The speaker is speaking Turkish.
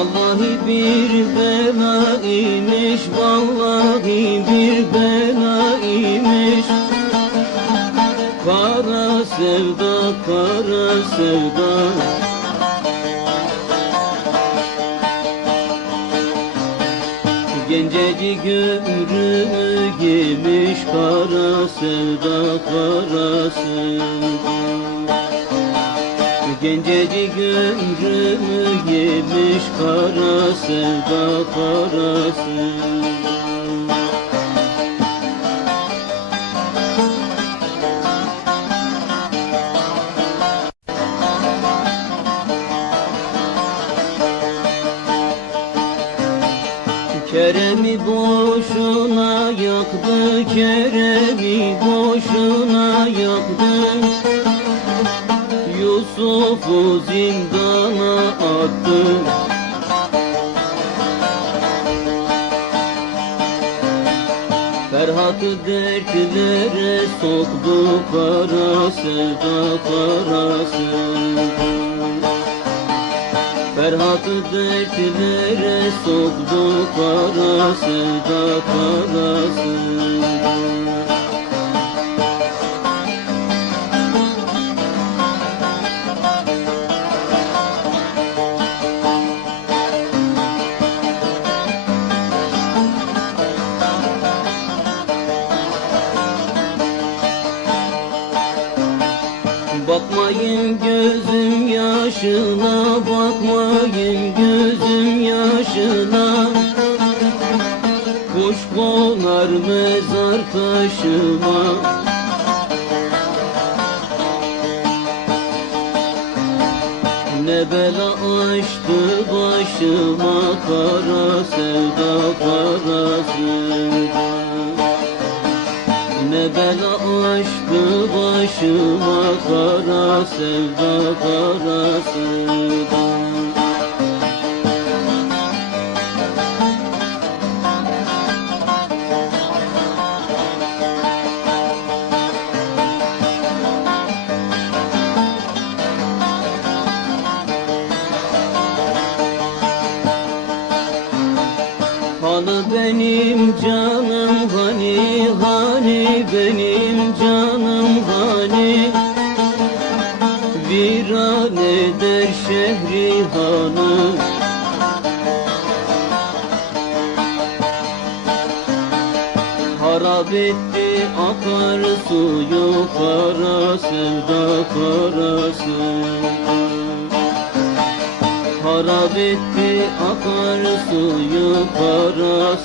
Vallahi bir bela imiş Vallahi bir bela imiş. Kara sevda, kara sevda. Gencecik ömrümü yemiş Kara sevda, kara sevda Gencecik ömrümü yemiş Kara sevda, kara sevda. Kerem'i boşuna yaktı, Kerem'i boşuna yaktı Yusuf'u zindana attı. Ferhat'ı dertlere soktu kara sevda, sevda. Ferhat'ı dertlere soktu kara sevda, kara Bakmayın gözüm yaşına, bakmayın gözüm yaşına. Kuş konar mezar taşıma. Ne bela açtı başıma kara sevda, kara sevda ne bela açtı başıma kara sevda, kara sevda. Halı benim canım hani benim canım hani Viran eder şehri hanı. Harap etti akar suyu kara sevda kara sevda. Harap etti akar suyu sevda